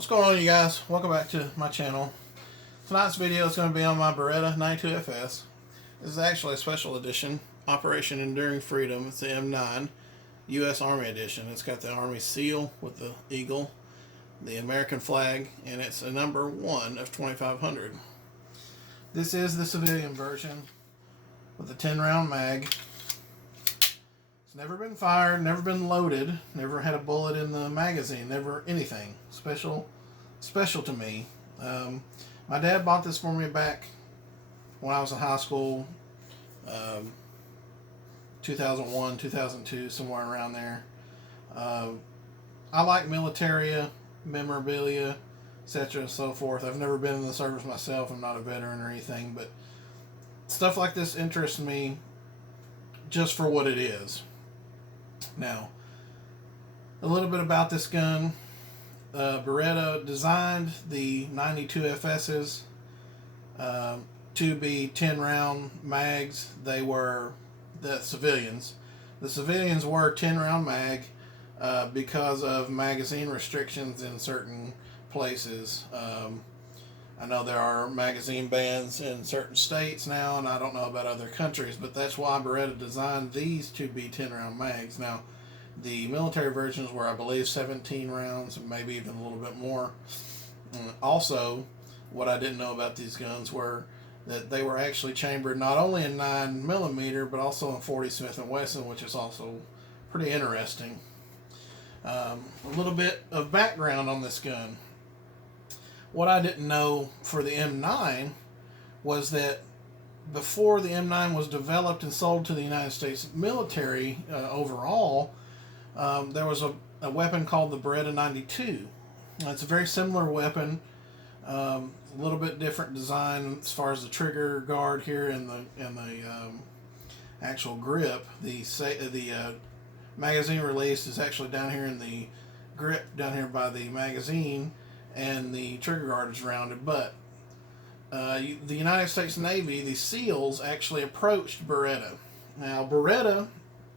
What's going on, you guys? Welcome back to my channel. Tonight's video is going to be on my Beretta 92FS. This is actually a special edition, Operation Enduring Freedom. It's the M9 U.S. Army edition. It's got the Army seal with the eagle, the American flag, and it's a number 1 of 2,500. This is the civilian version with a 10-round mag. It's never been fired, never been loaded, never had a bullet in the magazine, never anything special to me. My dad bought this for me back when I was in high school, 2001, 2002, somewhere around there. I like militaria, memorabilia, etc. and so forth. I've never been in the service myself. I'm not a veteran or anything, but stuff like this interests me just for what it is. Now, a little bit about this gun. Beretta designed the 92FSs to be 10-round mags. They were the civilians. The civilians were 10-round mag because of magazine restrictions in certain places. I know there are magazine bans in certain states now, and I don't know about other countries, but that's why Beretta designed these to be 10-round mags. Now, the military versions were, I believe, 17 rounds, maybe even a little bit more. Also, what I didn't know about these guns were that they were actually chambered not only in 9mm, but also in 40 Smith & Wesson, which is also pretty interesting. A little bit of background on this gun. What I didn't know for the M9 was that before the M9 was developed and sold to the United States military overall, there was a weapon called the Beretta 92. It's a very similar weapon, a little bit different design as far as the trigger guard here and the actual grip. The magazine release is actually down here in the grip, down here by the magazine, and the trigger guard is rounded. But the United States Navy, the SEALs, actually approached Beretta. Now, Beretta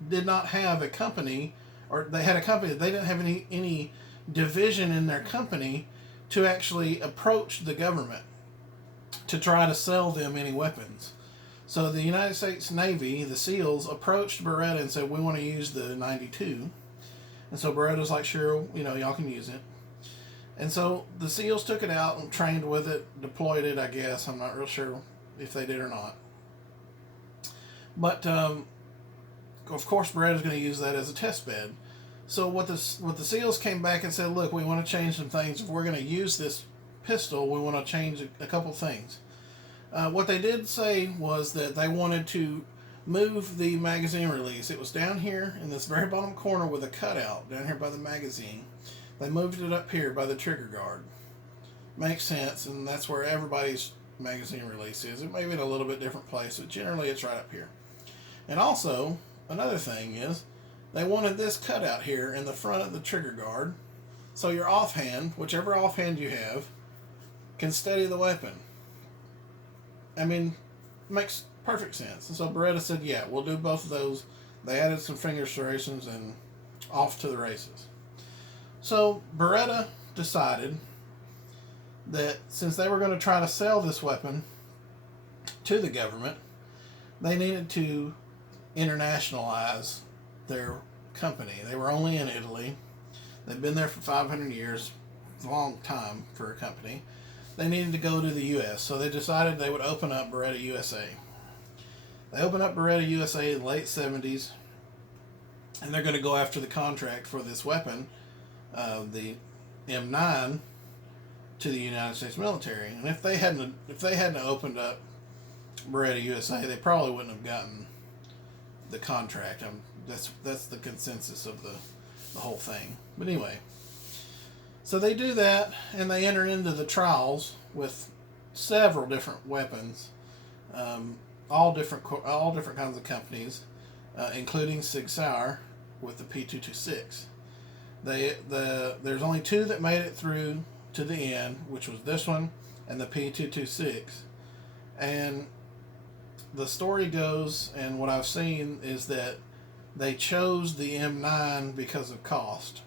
did not have a company, or they had a company, they didn't have any division in their company to actually approach the government to try to sell them any weapons. So the United States Navy, the SEALs, approached Beretta and said, we want to use the 92. And so Beretta's like, sure, y'all can use it. And so the SEALs took it out and trained with it, deployed it, I guess. I'm not real sure if they did or not. But, of course, Beretta's going to use that as a test bed. So what the SEALs came back and said, look, we want to change some things. If we're going to use this pistol, we want to change a couple things. What they did say was that they wanted to move the magazine release. It was down here in this very bottom corner with a cutout down here by the magazine. They moved it up here by the trigger guard. Makes sense, and that's where everybody's magazine release is. It may be in a little bit different place, but generally it's right up here. And also, another thing is, they wanted this cutout here in the front of the trigger guard, so your offhand, whichever offhand you have, can steady the weapon. I mean, makes perfect sense. And so Beretta said, yeah, we'll do both of those. They added some finger serrations and off to the races. So Beretta decided that since they were going to try to sell this weapon to the government, they needed to internationalize their company. They were only in Italy. They'd been there for 500 years, a long time for a company. They needed to go to the U.S., so they decided they would open up Beretta USA. They opened up Beretta USA in the late 70s, and they're going to go after the contract for this weapon, the M9, to the United States military. And if they hadn't opened up Beretta USA, they probably wouldn't have gotten the contract. That's the consensus of the whole thing. But anyway, so they do that, and they enter into the trials with several different weapons, all different kinds of companies, including Sig Sauer with the P226. There's only two that made it through to the end, which was this one and the P226. And the story goes, and what I've seen, is that they chose the M9 because of cost.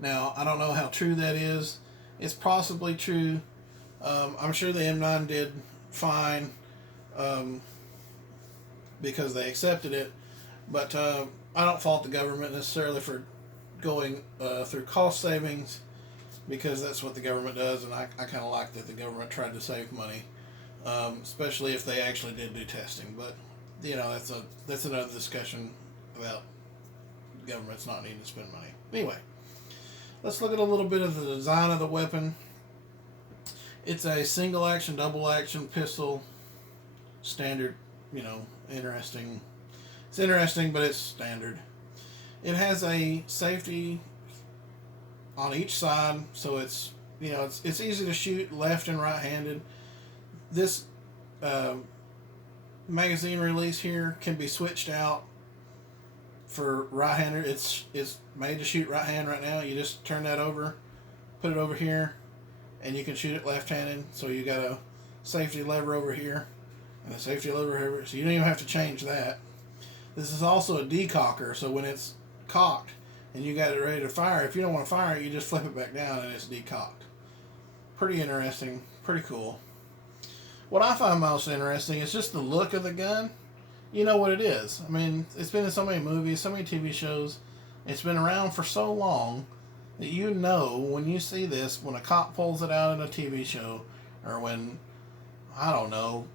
Now, I don't know how true that is. It's possibly true. I'm sure the M9 did fine um, because they accepted it, but I don't fault the government necessarily for going through cost savings because that's what the government does, and I kind of like that the government tried to save money, especially if they actually did do testing. But that's another discussion about governments not needing to spend money. Anyway, let's look at a little bit of the design of the weapon. It's a single action, double action pistol, standard. Interesting. It's interesting, but it's standard. It has a safety on each side, so it's easy to shoot left and right handed. This uh, magazine release here can be switched out for right hander. It's made to shoot right hand right now. You just turn that over, put it over here, and you can shoot it left handed. So you got a safety lever over here and a safety lever here, so you don't even have to change that. This is also a decocker, so when it's cocked and you got it ready to fire, if you don't want to fire it, you just flip it back down and it's decocked. Pretty interesting, pretty cool. What I find most interesting is just the look of the gun. You know what it is. I mean, it's been in so many movies, so many TV shows. It's been around for so long that you know when you see this, when a cop pulls it out in a TV show, or when, I don't know,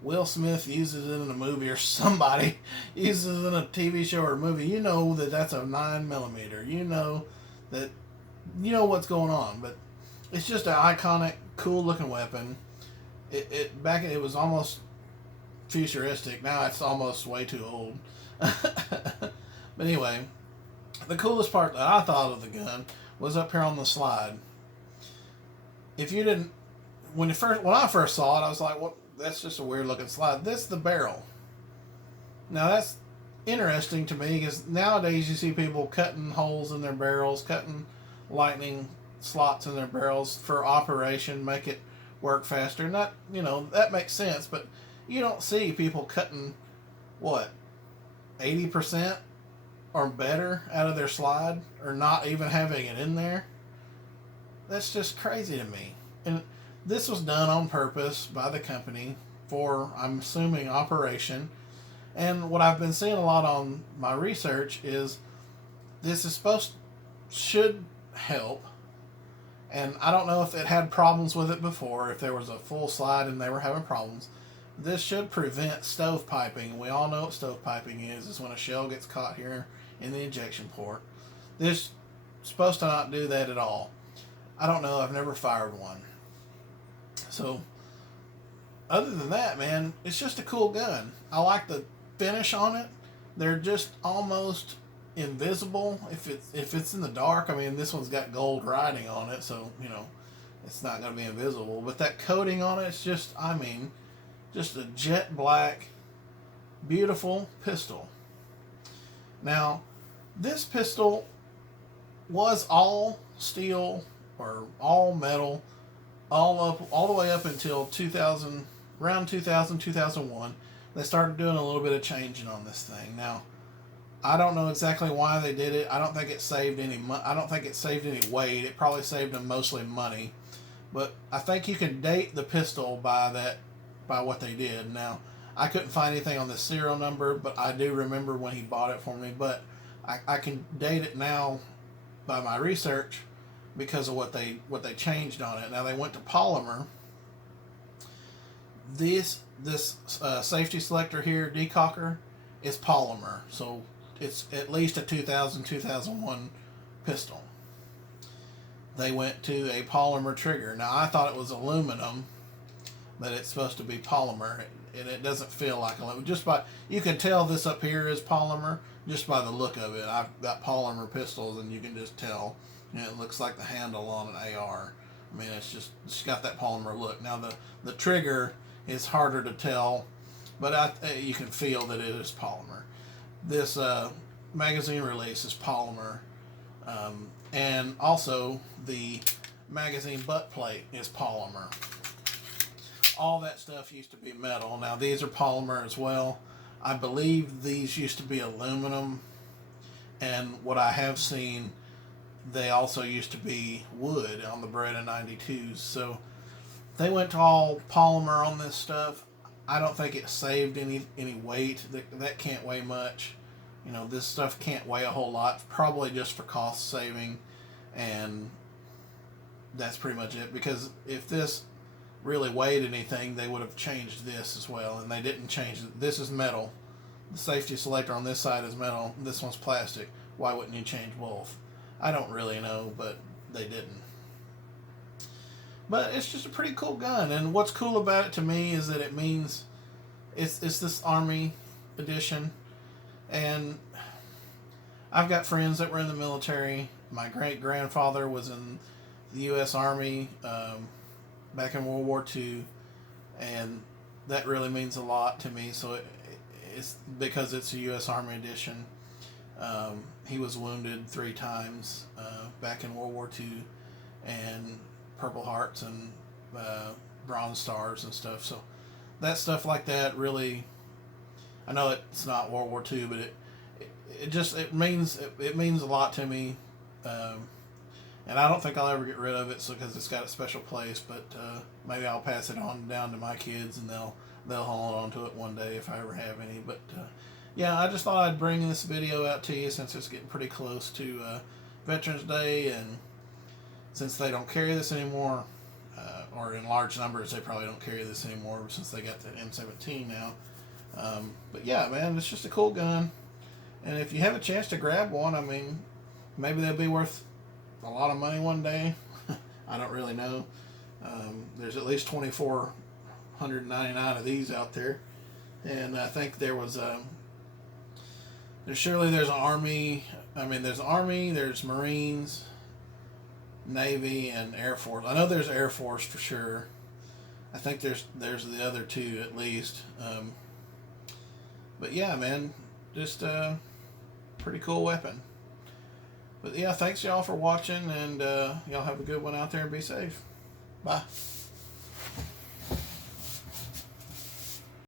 Will Smith uses it in a movie, or somebody uses it in a TV show or a movie, you know that that's a 9mm. You know that, you know what's going on. But it's just an iconic, cool looking weapon. It was almost futuristic. Now it's almost way too old. But anyway, the coolest part that I thought of the gun was up here on the slide. If you didn't, when I first saw it, I was like, "What? That's just a weird looking slide." This is the barrel. Now that's interesting to me because nowadays you see people cutting holes in their barrels, cutting lightning slots in their barrels for operation, make it work faster. And that makes sense, but you don't see people cutting 80% or better out of their slide, or not even having it in there. That's just crazy to me. And this was done on purpose by the company for, I'm assuming, operation. And what I've been seeing a lot on my research is this is should help. And I don't know if it had problems with it before, if there was a full slide and they were having problems. This should prevent stovepiping. We all know what stovepiping is. It's when a shell gets caught here in the injection port. This is supposed to not do that at all. I don't know. I've never fired one. So, other than that, man, it's just a cool gun. I like the finish on it. They're just almost invisible if it's in the dark. I mean, this one's got gold writing on it, so it's not going to be invisible. But that coating on it, it's just, just a jet black, beautiful pistol. Now, this pistol was all steel or all metal, all the way up until 2000, around 2000, 2001. They started doing a little bit of changing on this thing. Now, I don't know exactly why they did it. I don't think it saved any weight. It probably saved them mostly money. But I think you can date the pistol by what they did. Now, I couldn't find anything on the serial number, but I do remember when he bought it for me. But I can date it now by my research because of what they changed on it. Now, they went to polymer. This safety selector here, decocker, is polymer. So it's at least a 2000, 2001 pistol. They went to a polymer trigger. Now, I thought it was aluminum, but it's supposed to be polymer, and it doesn't feel like aluminum. You can tell this up here is polymer just by the look of it. I've got polymer pistols, and you can just tell. It looks like the handle on an AR. I mean, it's got that polymer look. Now, the trigger is harder to tell, but you can feel that it is polymer. This magazine release is polymer, and also the magazine butt plate is polymer. All that stuff used to be metal. Now, these are polymer as well. I believe these used to be aluminum, and what I have seen they also used to be wood on the Beretta 92s. So they went to all polymer on this stuff. I don't think it saved any weight. That can't weigh much. You know, this stuff can't weigh a whole lot, probably just for cost saving, and that's pretty much it. Because if this really weighed anything, they would have changed this as well, and they didn't change it. This is metal. The safety selector on this side is metal. This one's plastic. Why wouldn't you change both? I don't really know, but they didn't. But it's just a pretty cool gun, and what's cool about it to me is that it means it's this Army edition, and I've got friends that were in the military. My great-grandfather was in the U.S. Army back in World War II, and that really means a lot to me. So it's because it's a U.S. Army edition. He was wounded 3 times back in World War II, and Purple Hearts and Bronze Stars and stuff. So that stuff like that really, I know it's not World War II, but it means a lot to me, and I don't think I'll ever get rid of it, so because it's got a special place. But maybe I'll pass it on down to my kids, and they'll hold on to it one day if I ever have any. But yeah, I just thought I'd bring this video out to you since it's getting pretty close to Veterans Day, and since they don't carry this anymore, or in large numbers, they probably don't carry this anymore since they got the M17 now. But yeah, man, it's just a cool gun. And if you have a chance to grab one, I mean, maybe they'll be worth a lot of money one day. I don't really know. There's at least 2,499 of these out there. And I think there's an Army. I mean, there's Army, there's Marines, Navy, and Air Force. I know there's Air Force for sure. I think there's the other 2 at least. But yeah, man, just a pretty cool weapon. But yeah, thanks y'all for watching, and y'all have a good one out there and be safe. Bye.